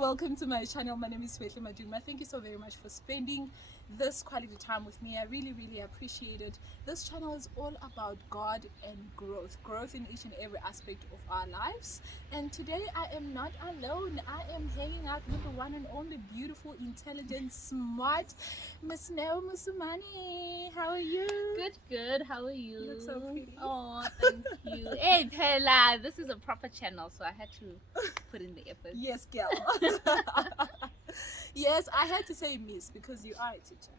welcome to my channel. My name is Swetley Maduma. Thank you so very much for spending this quality time with me. I really appreciate it. This channel is all about God and growth in each and every aspect of our lives. And today I am not alone. I am hanging out with the one and only beautiful, intelligent, smart Miss Neo Mosomane. How are you? Good. How are you? You look so pretty. Oh, thank you. Hey, Pella, this is a proper channel, so I had to put in the effort. Yes, girl. Yes, I had to say miss because you are a teacher.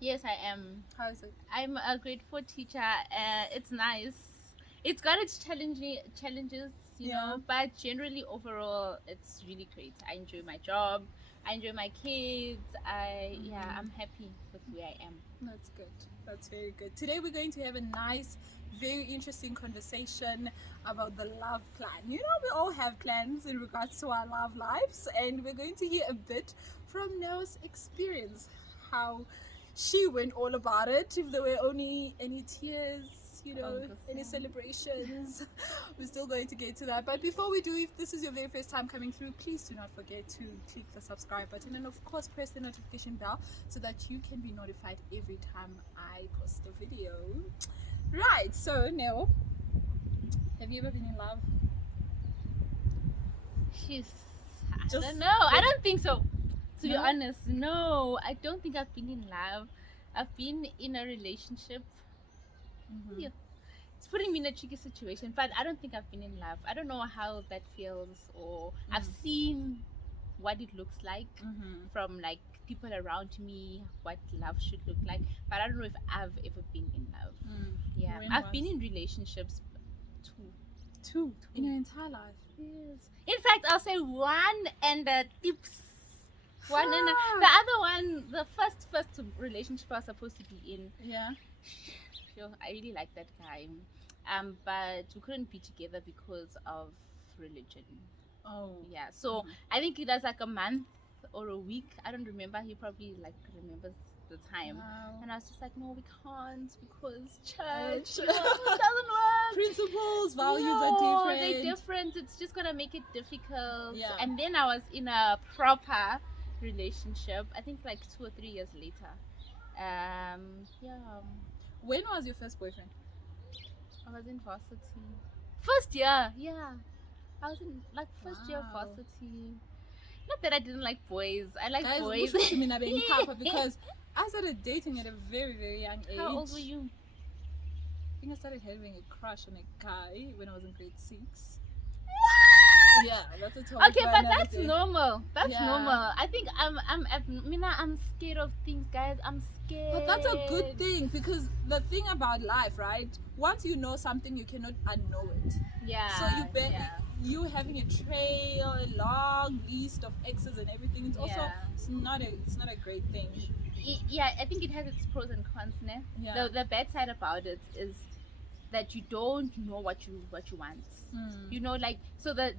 Yes, I am. How is it? I'm a grade 4 teacher. It's nice. It's got its challenges, you know, but generally overall, it's really great. I enjoy my job. I enjoy my kids. I'm happy with where I am. That's good. That's very good. Today we're going to have a nice, very interesting conversation about the love plan. You know, we all have plans in regards to our love lives, and we're going to hear a bit from Neo's experience, how she went all about it, if there were only any tears, you know, any celebrations. We're still going to get to that, but before we do, if this is your very first time coming through, please do not forget to click the subscribe button and of course press the notification bell so that you can be notified every time I post a video. Right, so Neo, have you ever been in love? I don't know. I don't think so. To be honest, no, I don't think I've been in love. I've been in a relationship. Yeah. It's putting me in a tricky situation, but I don't think I've been in love. I don't know how that feels, or I've seen what it looks like from like people around me, what love should look like, but I don't know if I've ever been in love. Yeah, I've been in relationships two In your entire life? Yes. In fact, I'll say one and the tips. One and the other one, the first relationship I was supposed to be in. Yeah. Sure, I really like that guy, but we couldn't be together because of religion. Oh. Yeah. So I think it was like a month or a week. I don't remember. He probably like remembers the time. Wow. And I was just like, no, we can't because church, it doesn't work. Principles, values are different. They're different. It's just gonna make it difficult. Yeah. And then I was in a proper relationship. I think like 2 or 3 years later. When was your first boyfriend? I was in varsity. First year, yeah. I was in like first year of varsity. Not that I didn't like boys. I like boys. Guys, being papa because I started dating at a very young age. How old were you? I think I started having a crush on a guy when I was in grade 6. Yeah, that's a topic. Okay, but that's normal. That's normal. I think I'm scared of things, guys. I'm scared. But that's a good thing because the thing about life, right? Once you know something, you cannot unknow it. Yeah. So you having a trail, a long list of exes and everything. It's also it's not a great thing. Yeah, I think it has its pros and cons. Ne? Yeah. The bad side about it is that you don't know what you want. You know, like, so the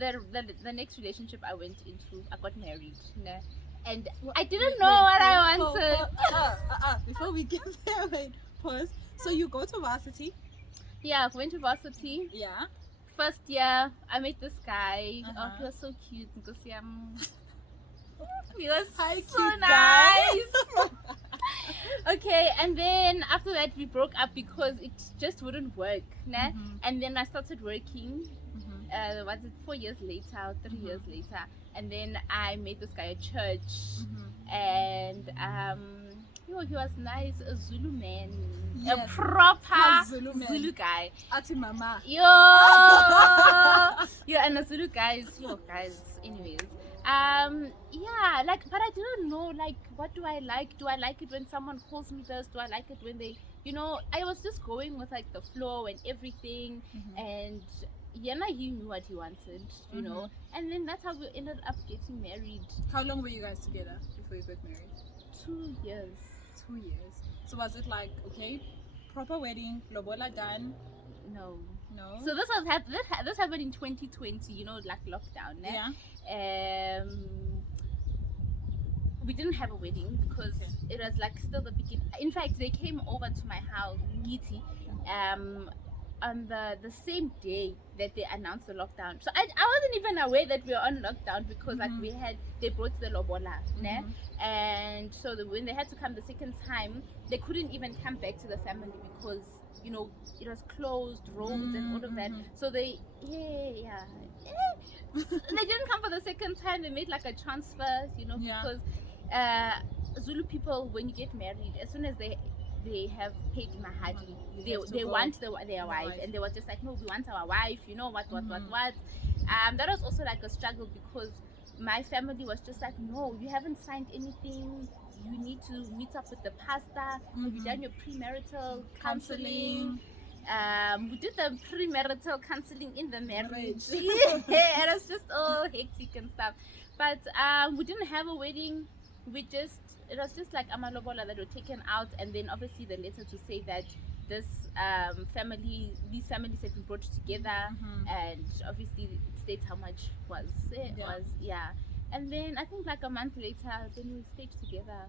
next relationship I went into, I got married, né? And I didn't know what I wanted. Before we get there, wait, pause. So you go to varsity? Yeah, I went to varsity. Yeah. First year, I met this guy. Oh, he was so cute. Because he was so nice. Okay, and then after that we broke up because it just wouldn't work, né? And then I started working. Was it 4 years later or 3 years later? And then I met this guy at church, and he was nice, a Zulu man, a proper Zulu guy. Ati mama. And the Zulu guys, anyways. But I didn't know, like, what do I like? Do I like it when someone calls me this? Do I like it when they, you know, I was just going with like the flow and everything, and he knew what he wanted, you know, and then that's how we ended up getting married. How long were you guys together before you got married? 2 years. 2 years. So was it like, okay, proper wedding, lobola done? No. So this happened in 2020, you know, like lockdown. Ne? Yeah. We didn't have a wedding because it was like still the beginning. In fact, they came over to my house, Ngiti, on the same day that they announced the lockdown. So I wasn't even aware that we were on lockdown because like they brought the lobola, ne? And so when they had to come the second time, they couldn't even come back to the family because it was closed roads and all of that. So they they didn't come for the second time. They made like a transfer, because Zulu people, when you get married, as soon as they have paid mahari, they want their wife, and they were just like, no, we want our wife, what. That was also like a struggle because my family was just like, no, you haven't signed anything. You need to meet up with the pastor. Have you done your premarital counseling? We did the premarital counseling in the marriage. It was just all hectic and stuff. But we didn't have a wedding. It was just like amalobola that were taken out, and then obviously the letter to say that these families have been brought together, and obviously it states how much was. And then I think like a month later, then we stayed together.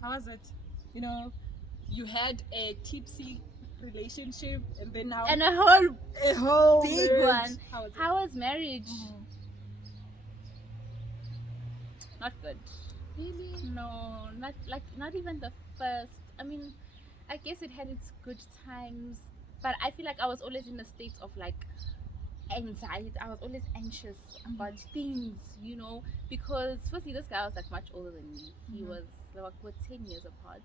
How was it? You had a tipsy relationship, and then now and a whole big marriage. One. How was marriage? Not good. Really? No, not even the first. I mean, I guess it had its good times, but I feel like I was always in a state of like anxiety. I was always anxious about things, because firstly this guy was like much older than me. He was like, we're 10 years apart,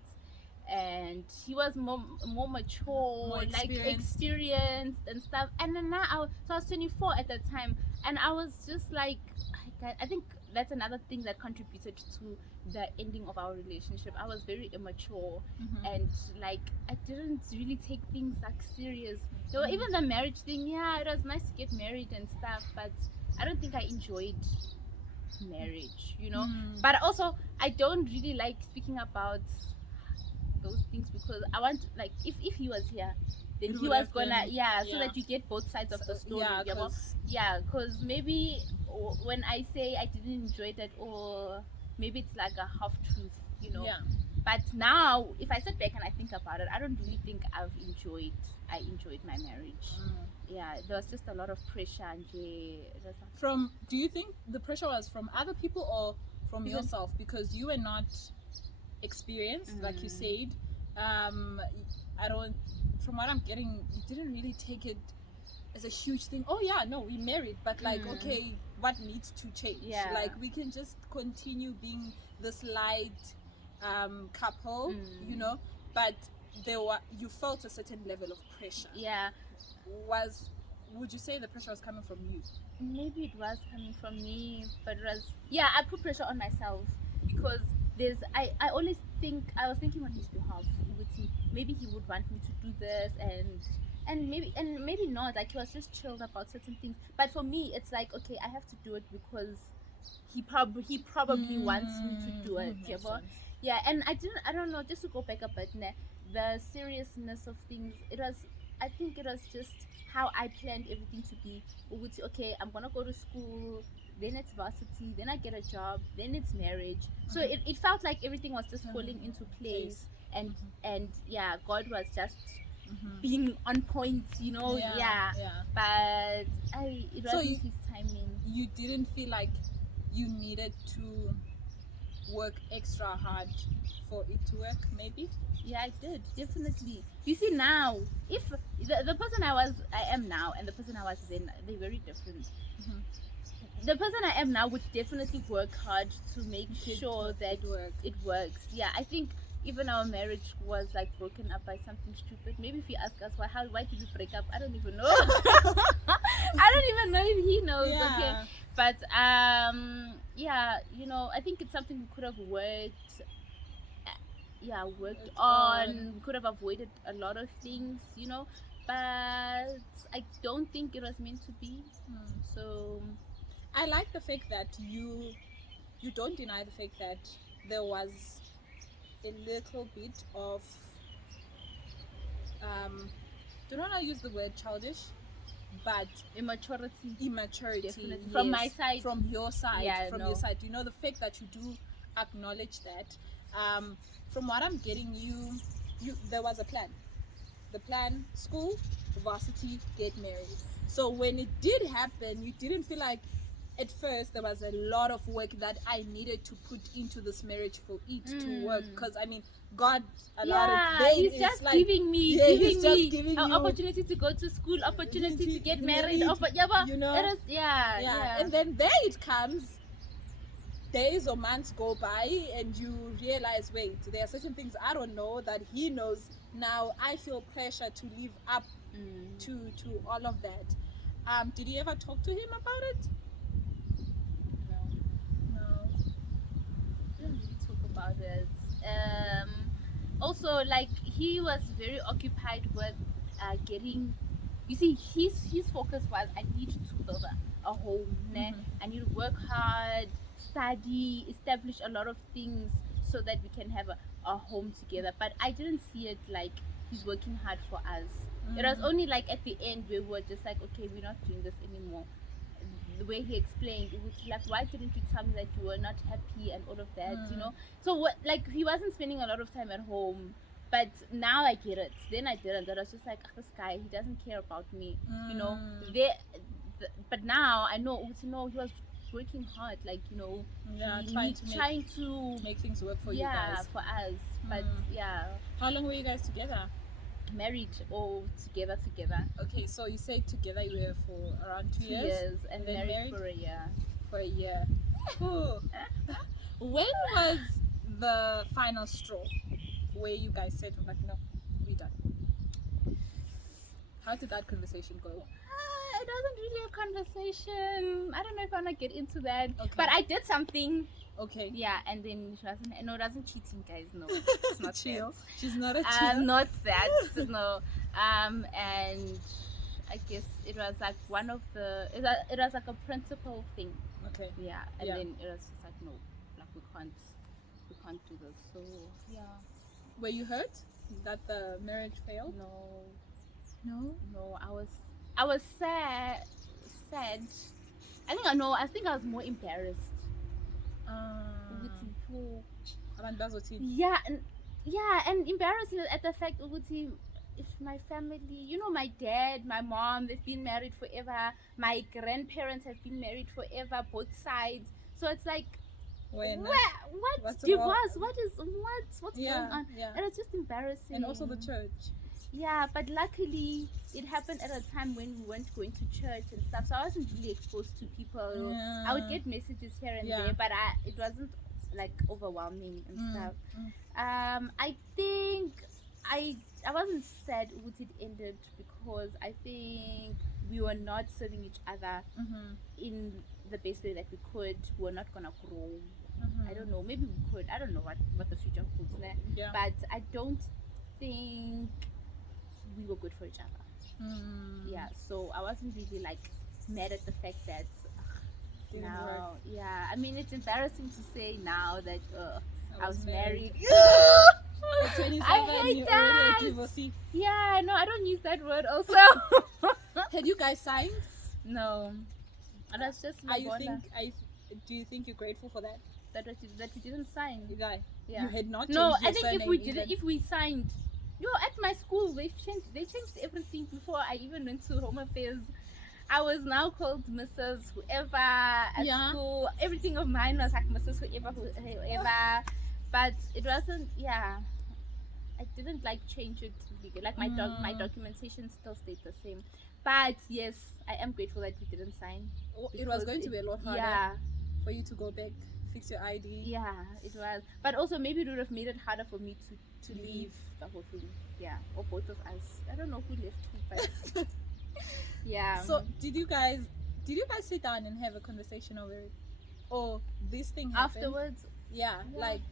and he was more mature, like experienced and stuff. And then now I was 24 at that time, and I was just like, I think that's another thing that contributed to the ending of our relationship. I was very immature, and like I didn't really take things like serious. So even the marriage thing, it was nice to get married and stuff, but I don't think I enjoyed marriage, But also I don't really like speaking about those things because I want, like, if he was here, then he was gonna so that you get both sides of the story. Because maybe when I say I didn't enjoy it at all, maybe it's like a half truth, But now if I sit back and I think about it, I don't really think I enjoyed my marriage. There was just a lot of pressure, and do you think the pressure was from other people or from yourself? Because you were not experienced, like you said. From what I'm getting, you didn't really take it as a huge thing. Oh yeah, no, we married, but like, okay, what needs to change? Like, we can just continue being this light couple, but you felt a certain level of pressure. Would you say the pressure was coming from you? Maybe it was coming from me, but it was, I put pressure on myself because I always I was thinking on his behalf. Maybe he would want me to do this, and maybe not. Like, he was just chilled about certain things. But for me, it's like, okay, I have to do it because he probably wants me to do it. And I don't know. Just to go back a bit, the seriousness of things. I think it was just how I planned everything to be. Okay, I'm gonna go to school, then it's varsity, then I get a job, then it's marriage. So it felt like everything was just falling into place, and God was just being on point, but it wasn't his timing. You didn't feel like you needed to work extra hard for it to work, maybe? Yeah, I did, definitely. You see, now, if the person I am now and the person I was then, they're very different. The person I am now would definitely work hard to make sure that it works. I think even our marriage was like broken up by something stupid. Maybe if you ask us why did we break up, I don't even know. I don't even know if he knows. Okay, but I think it's something we could have worked on. We could have avoided a lot of things, but I don't think it was meant to be. So I like the fact that you don't deny the fact that there was a little bit of don't want to use the word childish, but immaturity definitely, from my side, from your side, your side. The fact that you do acknowledge that. From what I'm getting, you there was a plan. the plan, school, varsity, get married. So when it did happen, you didn't feel like at first there was a lot of work that I needed to put into this marriage for it to work, because I mean God allowed it. Then he's it's just like, giving me giving an you opportunity to go to school, opportunity to get married, you know, it is, and then there it comes. Days or months go by and you realize, wait, there are certain things I don't know that he knows. Now I feel pressure to live up to all of that. Did you ever talk to him about it? No. We didn't really talk about it. Also, like, he was very occupied with getting. You see, his focus was, I need to build a home. Ne? I need to work hard, study, establish a lot of things so that we can have a home together. But I didn't see it like he's working hard for us. It was only like at the end where we were just like, okay, we're not doing this anymore. The way he explained, it was like, why didn't you tell me that you were not happy and all of that, you know? So what, like, he wasn't spending a lot of time at home, but now I get it. Then I didn't. I was just like, this guy, he doesn't care about me, you know? But now I know, no, he was working hard, like, you know, trying to make things work for you guys. For us. But How long were you guys together? Married or together? Okay, so you say together you were for around 2 years. 2 years, and then married for a year. For a year. When was the final straw where you guys said, like, no, we're done? How did that conversation go? It wasn't really a conversation. I don't know if I want to get into that. Okay. But I did something. Okay. Yeah, and then she wasn't. No, it wasn't cheating, guys. No, it's not chill. That. She's not a chill. Not that. No. And I guess it was like one of the. It was like a principal thing. Okay. Yeah, and then it was just like, no, like we can't do this. So yeah. Were you hurt that the marriage failed? No. I was sad. I think I was more embarrassed. And embarrassed at the fact if my family, you know, my dad, my mom, they've been married forever. My grandparents have been married forever, both sides. So it's like, what's divorce? What's going on? Yeah. And it's just embarrassing. And also the church. Yeah, but luckily it happened at a time when we weren't going to church and stuff, so I wasn't really exposed to people. I would get messages here and there, but it wasn't like overwhelming and stuff. I think I wasn't sad when it ended because I think we were not serving each other in the best way that we could. We were not gonna grow. I don't know, maybe we could. I don't know what the future holds there. But I don't think we were good for each other. So I wasn't really like mad at the fact that now, I mean, it's embarrassing to say now that I was married. At 27, I hate that. Yeah, no, I don't use that word also. Had you guys signed? No. That's just my do you think you're grateful for that? That we didn't sign. You guys? Yeah. You had not changed No, your I think if we signed, at my school they changed everything before I even went to Home Affairs. I was now called Mrs. Whoever at school. Everything of mine was like Mrs. Whoever. But it wasn't, I didn't like change it legally. Like my documentation still stayed the same. But yes, I am grateful that we didn't sign. It was going to be a lot harder for you to go back, fix your ID. Yeah, it was. But also maybe it would have made it harder for me to leave the whole thing. Yeah, or both of us. I don't know who left who, but yeah. So did you guys sit down and have a conversation over it? Or this thing happened? Afterwards? Yeah, like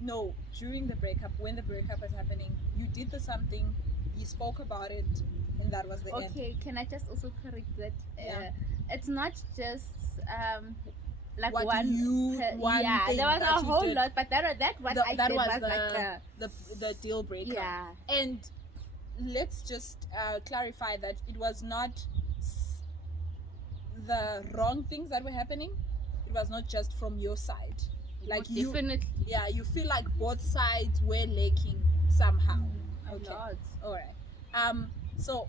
no, during the breakup, when the breakup was happening, you did something, you spoke about it, and that was the end. Okay, can I just also correct that? It's not just like what one thing there was a whole did. lot, but that what I did was like the deal breaker. Yeah. And let's just clarify that it was not the wrong things that were happening. It was not just from your side. Like definitely. You feel like both sides were lacking somehow. Okay. lot. All right. So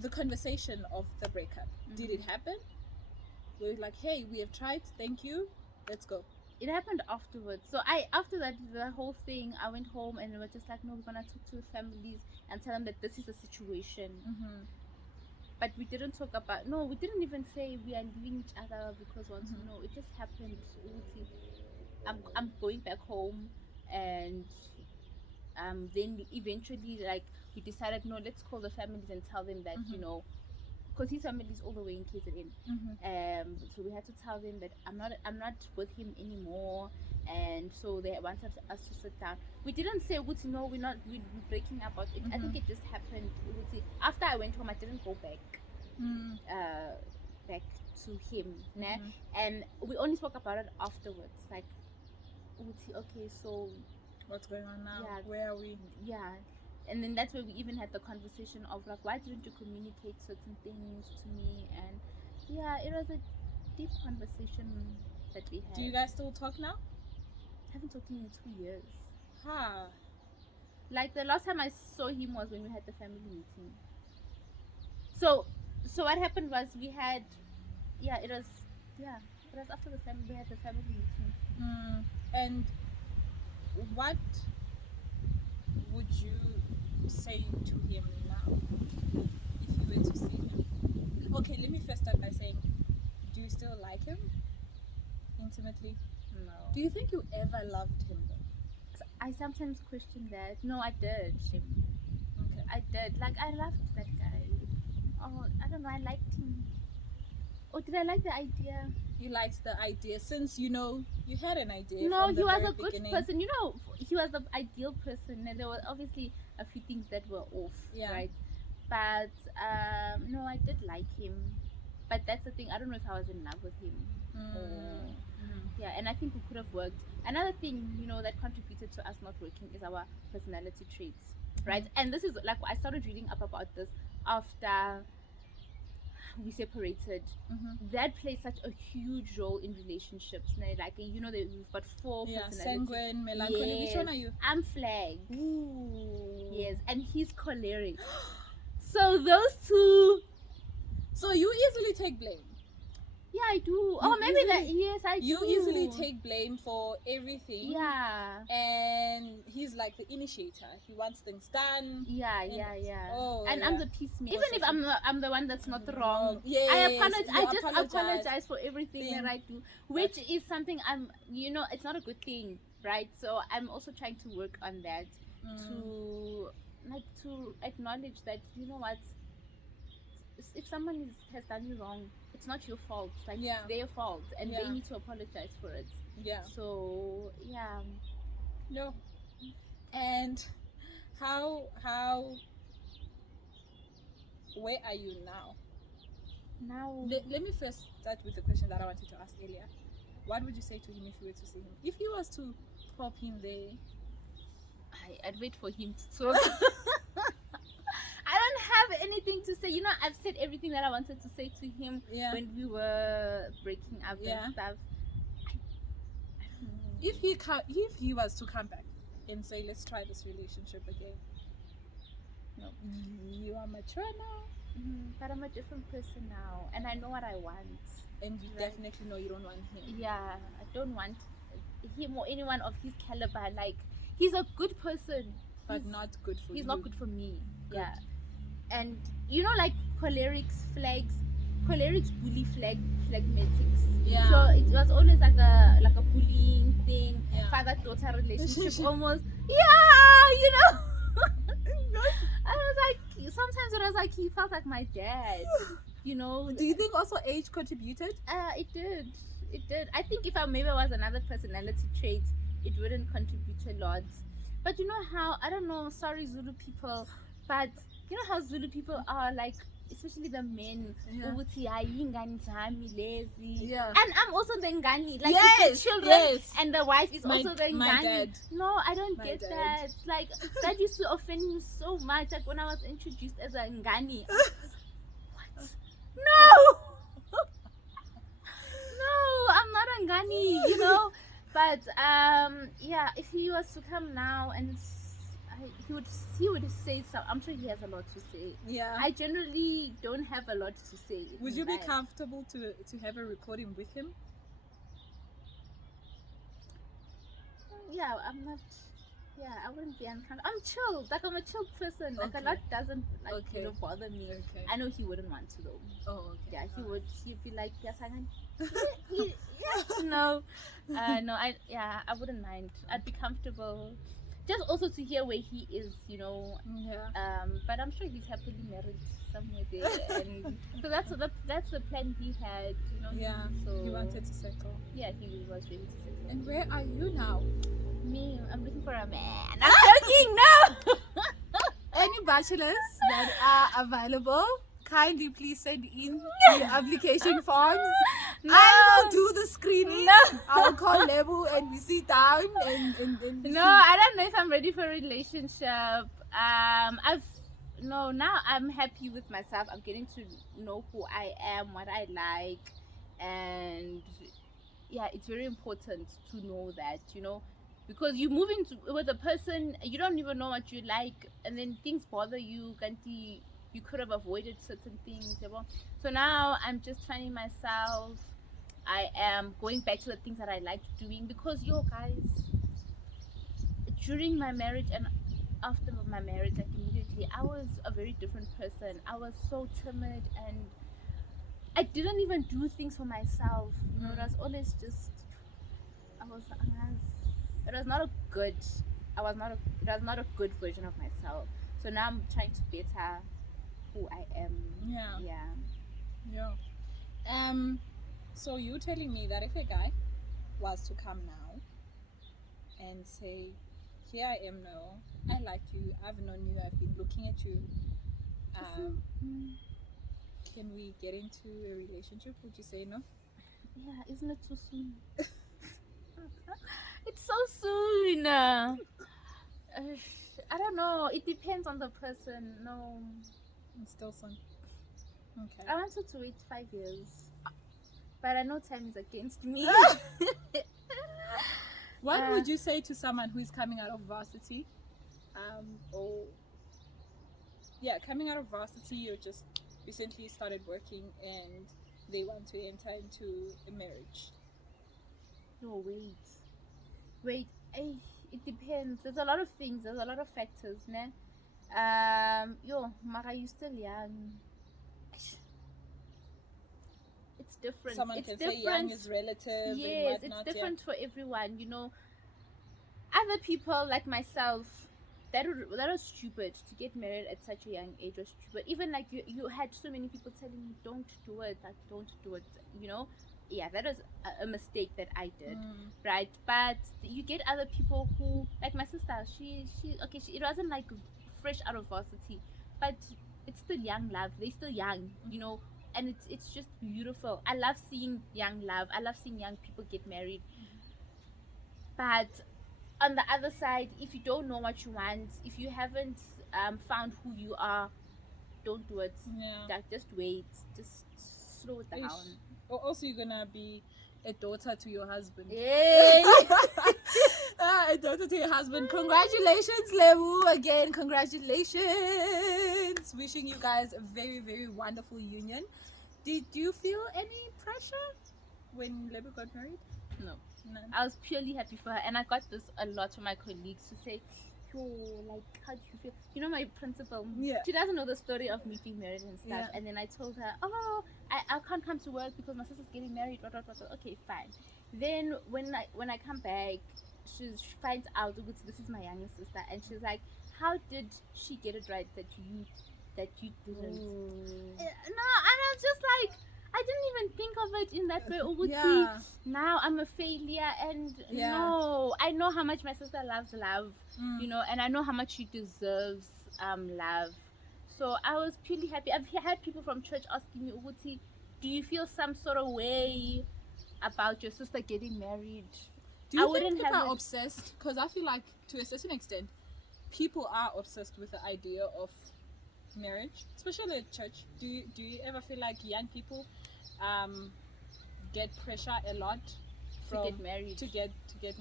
the conversation of the breakup, did it happen? We're like, hey, we have tried. Thank you. Let's go. It happened afterwards. So after that, the whole thing, I went home and we were just like, no, we're gonna talk to the families and tell them that this is the situation. But we didn't talk about. No, we didn't even say we are leaving each other because we want to know. It just happened. I'm going back home, and then eventually, like, we decided, no, let's call the families and tell them that because his family is all the way in KZN. So we had to tell them that I'm not with him anymore, and so they wanted us to sit down. We didn't say, no, we're breaking up. But I think it just happened. After I went home, I didn't go back back to him, and we only spoke about it afterwards. Like, okay, so what's going on now? Yeah, where are we? Yeah. And then that's where we even had the conversation of like, why didn't you communicate certain things to me? And yeah, it was a deep conversation that we had. Do you guys still talk now? I haven't talked to him in 2 years. Huh. Like, the last time I saw him was when we had the family meeting. So what happened was it was after we had the family meeting. And what would you say to him now if you were to see him? Okay, let me first start by saying, do you still like him intimately? No. Do you think you ever loved him though? I sometimes question that. No, I did. Okay. I did. Like, I loved that guy. Oh, I don't know, I liked him. Or did I like the idea? You liked the idea since you had an idea. No, from he the was very a good beginning. person. He was the ideal person, and there were obviously a few things that were off, right? But no, I did like him. But that's the thing. I don't know if I was in love with him. Yeah, and I think we could have worked. Another thing, that contributed to us not working is our personality traits, right? And this is like, I started reading up about this after we separated. That plays such a huge role in relationships. Like, we've got 4 personalities. Sanguine, melancholic. Yes. Which one are you? I'm flag. Ooh. Yes, and he's choleric. So those two. So you easily take blame. Yeah, I do. Yes, I do. You easily take blame for everything. Yeah. And he's like the initiator. He wants things done. Yeah. Oh, and I'm the peacemaker. Even if I'm the one that's not wrong. Yes, I just apologize for everything that I do, which is something it's not a good thing, right? So I'm also trying to work on that to acknowledge that, what, if someone has done you wrong, it's not your fault. Like, it's their fault, and they need to apologize for it. Yeah. So yeah. No. And how where are you now? Let me first start with the question that I wanted to ask earlier. What would you say to him if you were to see him? If he was to pop in there, I'd wait for him to talk. I don't have anything to say. I've said everything that I wanted to say to him when we were breaking up and stuff. I don't know. If he was to come back and say, let's try this relationship again. No, you are mature now. But I'm a different person now, and I know what I want. And you definitely know you don't want him. Yeah, I don't want him or anyone of his caliber. Like, he's a good person, but not good for you. He's not good for me. Good. Yeah. And like cholerics bully phlegmatics. Yeah. So it was always like a bullying thing, father-daughter relationship almost. Yeah, I was like, sometimes it was like he felt like my dad. Do you think also age contributed? It did. I think if I maybe was another personality trait, it wouldn't contribute a lot. But how, I don't know, sorry Zulu people, but how Zulu people are, like, especially the men, lazy. And I'm also the ngani, like, it's the children and the wife is also the ngani. No, I don't get that. Like, that used to offend me so much. Like, when I was introduced as a ngani, what? No, I'm not a ngani, But if he was to come now, and he would say so. I'm sure he has a lot to say. Yeah. I generally don't have a lot to say. Would you be comfortable to have a recording with him? Yeah, I'm not. Yeah, I wouldn't be uncomfortable. I'm chill. Like I'm a chill person. Like a lot doesn't bother me. Okay. I know he wouldn't want to though. Oh, okay. Yeah, he would. He'd be like, yes, I can. No, no. I wouldn't mind. I'd be comfortable. Just also to hear where he is, Yeah. But I'm sure he's happily married somewhere there, and so that's the plan he had, Yeah. So he wanted to settle. Yeah, he was ready to settle. And where are you now? Me, I'm looking for a man. I'm joking. No. Any bachelors that are available, kindly please send in your application forms. No. I will do the screening. No. I'll call Lebu and we sit down and we No, see. I don't know if I'm ready for a relationship. Now I'm happy with myself. I'm getting to know who I am, what I like, and yeah, it's very important to know that, because you move into with a person, you don't even know what you like, and then things bother you. Kanti, you could have avoided certain things. So now I'm just finding myself. I am going back to the things that I liked doing, because guys, during my marriage and after my marriage, like immediately, I was a very different person. I was so timid and I didn't even do things for myself. It was always just it was not a good version of myself. So now I'm trying to better who I am. Yeah. So you telling me that if a guy was to come now and say, here I am now, I like you, I've known you, I've been looking at you, can we get into a relationship? Would you say no? Yeah, isn't it too soon? It's so soon. I don't know. It depends on the person. No. It's still soon. Okay. I wanted to wait 5 years, but I know time is against me. What would you say to someone who is coming out of varsity? Coming out of varsity, you just recently started working and they want to enter into a marriage? No, wait. It depends. There's a lot of things. There's a lot of factors, ne? Mara, you still young. It's different. Someone it's can different. say young is relative. Yes, and whatnot, it's different for everyone. Other people like myself, that was stupid to get married at such a young age. Was stupid. Even like you had so many people telling me, don't do it. Like don't do it. Yeah, that was a mistake that I did, right? But you get other people who, like my sister, it wasn't like fresh out of varsity, but it's still young love. They're still young, and it's just beautiful. I love seeing young love. I love seeing young people get married. But on the other side, if you don't know what you want, if you haven't found who you are, don't do it. Yeah. Just wait. Just slow it down. Also, you're gonna be a daughter to your husband. Yay! A daughter to your husband. Congratulations, Lebu. Again, congratulations. Wishing you guys a very, very wonderful union. Did you feel any pressure when Lebu got married? No. None. I was purely happy for her, and I got this a lot from my colleagues to say, like, how do you feel? My principal, she doesn't know the story of me being married and stuff. And then I told her, I can't come to work because my sister's getting married. Okay, fine. Then when I come back, she finds out this is my younger sister, and she's like, how did she get it right that you didn't? No, and I was just like, I didn't even think of it in that way. Now I'm a failure, and no, I know how much my sister loves love, and I know how much she deserves love. So I was purely happy. I've had people from church asking me, Uguti, do you feel some sort of way about your sister getting married? Do you think people are obsessed? Because I feel like to a certain extent, people are obsessed with the idea of marriage, especially at church. Do you ever feel like young people get pressure a lot to get married? To get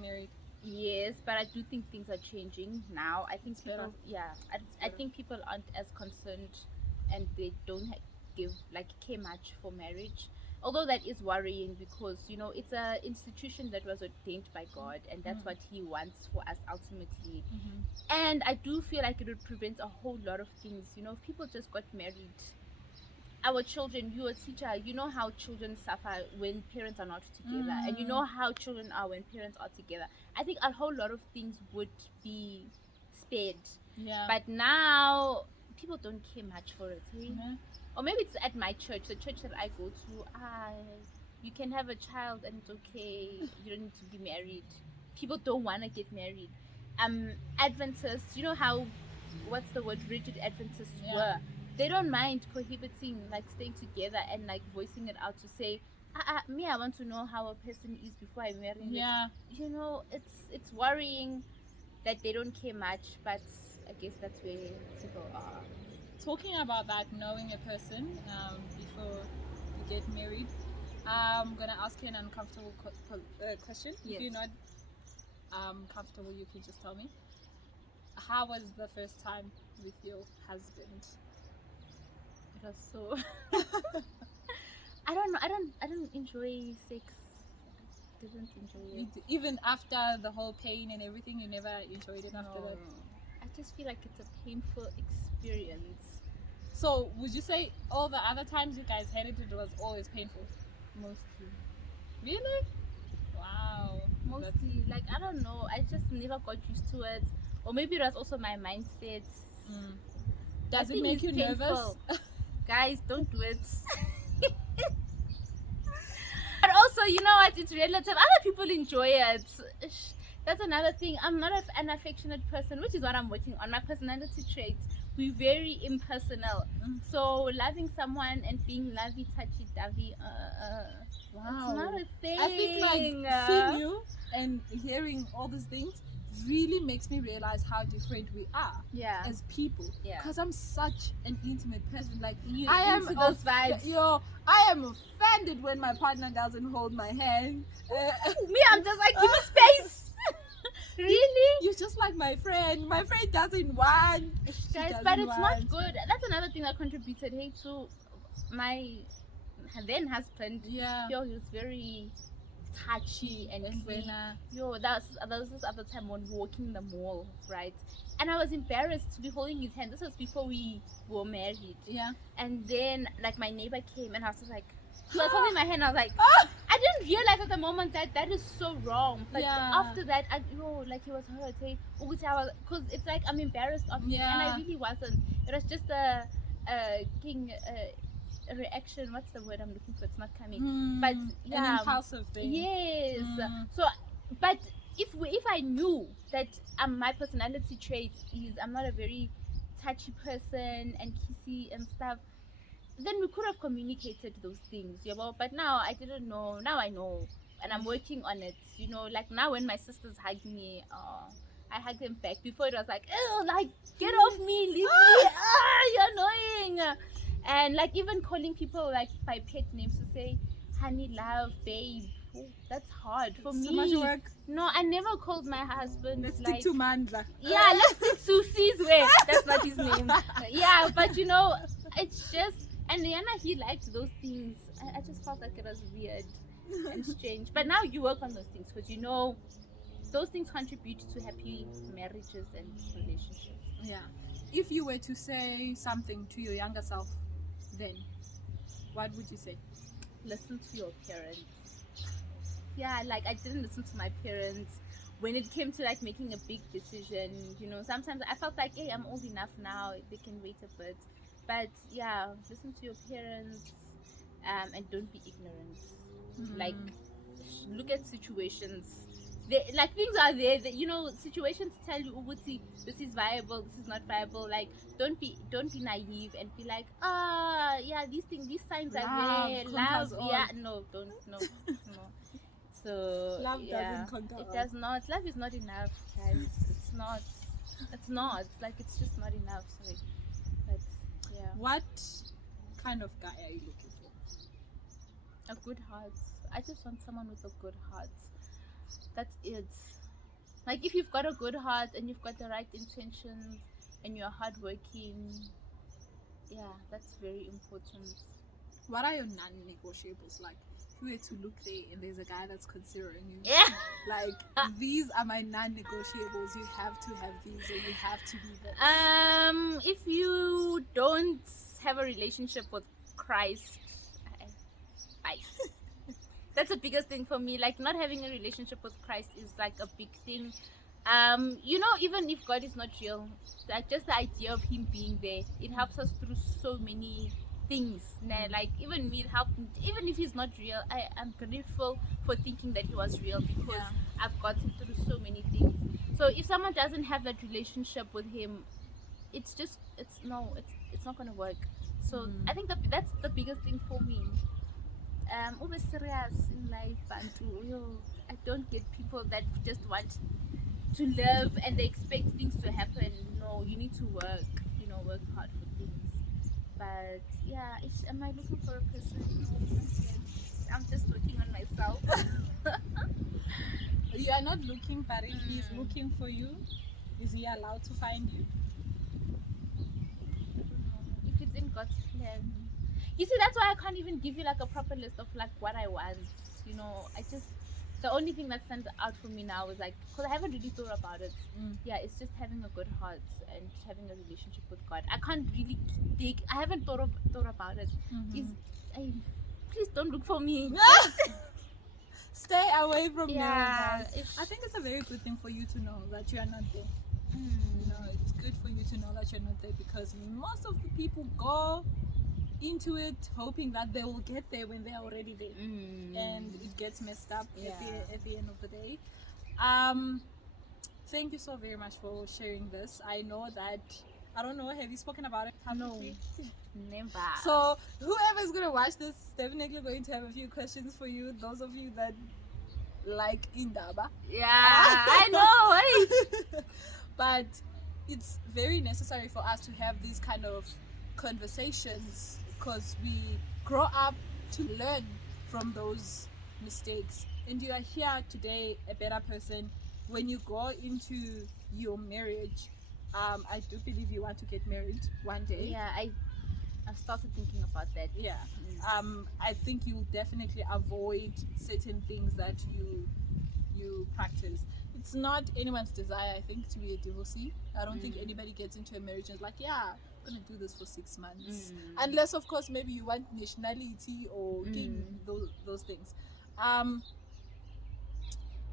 married? Yes, but I do think things are changing now. I think better. people, yeah, I think people aren't as concerned, and they don't give like care much for marriage. Although that is worrying because it's a institution that was ordained by God, and that's what He wants for us ultimately. And I do feel like it would prevent a whole lot of things. If people just got married, our children, you're a teacher, you know how children suffer when parents are not together, and you know how children are when parents are together. I think a whole lot of things would be spared. Yeah. But now people don't care much for it, eh? Or maybe it's at my church, the church that I go to. You can have a child and it's okay, you don't need to be married. People don't want to get married. Adventists, you know how, what's the word, rigid Adventists were. They don't mind cohabiting, like staying together and like voicing it out to say, me, I want to know how a person is before I marry him. Yeah. It's worrying that they don't care much, but I guess that's where people are. Talking about that, knowing a person before you get married, I'm gonna ask you an uncomfortable question. Yes. If you're not comfortable, you can just tell me. How was the first time with your husband? It was so. I don't know. I don't enjoy sex. I didn't enjoy it. Even after the whole pain and everything, you never enjoyed it after that? I just feel like it's a painful experience. So would you say all the other times you guys had it was always painful? Mostly. Really? Wow. Mostly. Like, I don't know. I just never got used to it. Or maybe it was also my mindset. Does it make you nervous? Guys, don't do it. But also, you know what? It's relative. Other people enjoy it. That's another thing. I'm not an affectionate person, which is what I'm working on. My personality traits. We're very impersonal. So loving someone and being lovey, touchy, dovey, wow. It's not a thing. I think like seeing you and hearing all these things really makes me realize how different we are as people. Because I'm such an intimate person. Like I am those vibes. I am offended when my partner doesn't hold my hand. Me, I'm just like, give me space. Really? You're just like my friend. My friend doesn't want. Guys, but it's not good. That's another thing that contributed to my then husband. Yeah. He was very touchy and clingy. That was this other time when we were walking in the mall, right? And I was embarrassed to be holding his hand. This was before we were married. Yeah. And then like my neighbor came and I was just like, he was holding my hand. I was like, I didn't realize at the moment that is so wrong. But after that, like he was hurt. Because it's like I'm embarrassed of him, and I really wasn't. It was just a reaction. What's the word I'm looking for? It's not coming. But an impulsive thing. Yes. So, but if I knew that my personality trait is I'm not a very touchy person and kissy and stuff, then we could have communicated those things, but now I didn't know. Now I know, and I'm working on it. Like now when my sisters hug me, I hug them back. Before it was like, oh, like get off me, leave me, you're annoying. And like even calling people like by pet names to say, honey, love, babe. Oh, that's hard for me. So much work. No, I never called my husband. Let's stick to Mandla. Yeah, let's stick to Sizwe. That's not his name. Yeah, but it's just. And Rihanna, he liked those things. I just felt like it was weird and strange. But now you work on those things because those things contribute to happy marriages and relationships. Yeah. If you were to say something to your younger self, then what would you say? Listen to your parents. Yeah, like I didn't listen to my parents when it came to like making a big decision. Sometimes I felt like, hey, I'm old enough now. They can wait a bit. But yeah, listen to your parents, and don't be ignorant. Like, look at situations. Like things are there. Situations tell you, Ubuti, this is viable, this is not viable. Like, don't be naive and be like, these signs are there. Love, no. So love doesn't conquer. It does not. Love is not enough, guys. It's not. It's not. Like, it's just not enough. Sorry. What kind of guy are you looking for? A good heart. I just want someone with a good heart. That's it. Like if you've got a good heart and you've got the right intentions and you're hardworking, yeah, that's very important. What are your non-negotiables? Like, if you were to look there and there's a guy that's considering you, Yeah. like, these are my non-negotiables. You have to have these, or you have to be this. If you don't have a relationship with Christ, bye. That's the biggest thing for me. Like, not having a relationship with Christ is like a big thing. You know, even if God is not real, like just the idea of Him being there, it helps us through so many things. Like even me, it helped me. Even if He's not real, I am grateful for thinking that He was real, because I've gotten through so many things. So if someone doesn't have that relationship with Him, it's not gonna work. So I think that's the biggest thing for me. Always serious in life, and I don't get people that just want to live and they expect things to happen. No, you need to work, work hard for things. But yeah, am I looking for a person? No, not yet. I'm just working on myself. You are not looking, but if he's looking for you, is he allowed to find you? If it's in God's plan. You see, that's why I can't even give you like a proper list of like what I want. The only thing that stands out for me now is like, because I haven't really thought about it. Yeah, it's just having a good heart and having a relationship with God. I can't really I haven't thought about it. Please don't look for me. Stay away from me, Yeah, guys. I think it's a very good thing for you to know that you are not there. You know, it's good for you to know that you're not there, because most of the people go into it hoping that they will get there when they're already there, and it gets messed up at the end of the day. Thank you so very much for sharing this. I know that, I don't know, have you spoken about it publicly? No, never. So whoever's gonna watch this is definitely going to have a few questions for you, those of you that like indaba. Yeah, I know. But it's very necessary for us to have these kind of conversations, because we grow up to learn from those mistakes, and you are here today a better person. When you go into your marriage, I do believe you want to get married one day. Yeah, I've started thinking about that. Yeah. I think you definitely avoid certain things that you practice. It's not anyone's desire, I think, to be a divorcee. I don't think anybody gets into a marriage and is like, yeah, I'm gonna do this for 6 months, unless of course maybe you want nationality or those things.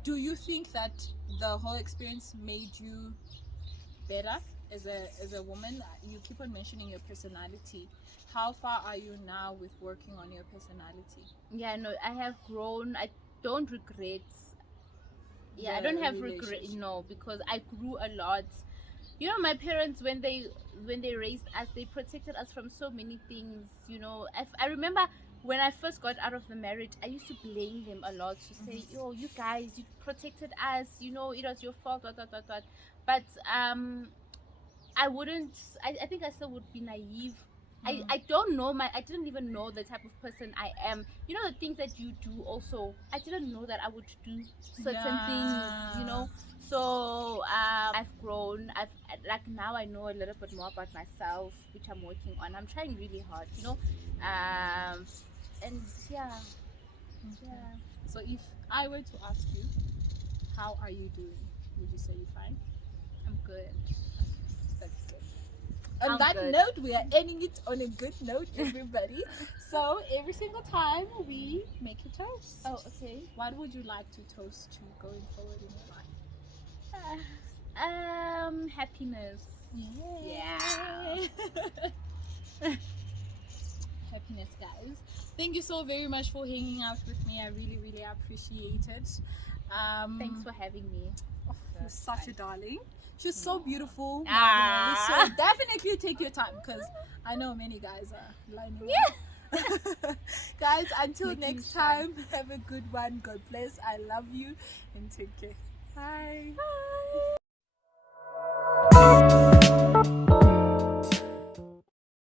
Do you think that the whole experience made you better as a woman? You keep on mentioning your personality. How far are you now with working on your personality? Yeah, no, I have grown. I don't regret. Yeah, I don't have regret. No, because I grew a lot. You know, my parents, when they raised us, they protected us from so many things. You know, I remember when I first got out of the marriage, I used to blame them a lot, to say, "Yo, you guys, you protected us. You know, it was your fault." What. But I wouldn't. I think I still would be naive. I don't know I didn't even know the type of person I am. You know, the things that you do also, I didn't know that I would do certain things, you know. So I've grown. Now I know a little bit more about myself, which I'm working on. I'm trying really hard, you know. And yeah. So if I were to ask you, how are you doing? Would you say you're fine? I'm good. That's good. On that note, we are ending it on a good note, everybody. So every single time we make a toast. Oh, okay. What would you like to toast to going forward in your life? Happiness. Yeah. Happiness, guys. Thank you so very much for hanging out with me. I really, really appreciate it. Thanks for having me. Oh, you're such a darling. She's so beautiful, by the way. So definitely take your time, because I know many guys are lining up. Guys, until next time, have a good one. God bless. I love you, and take care. Bye. Bye.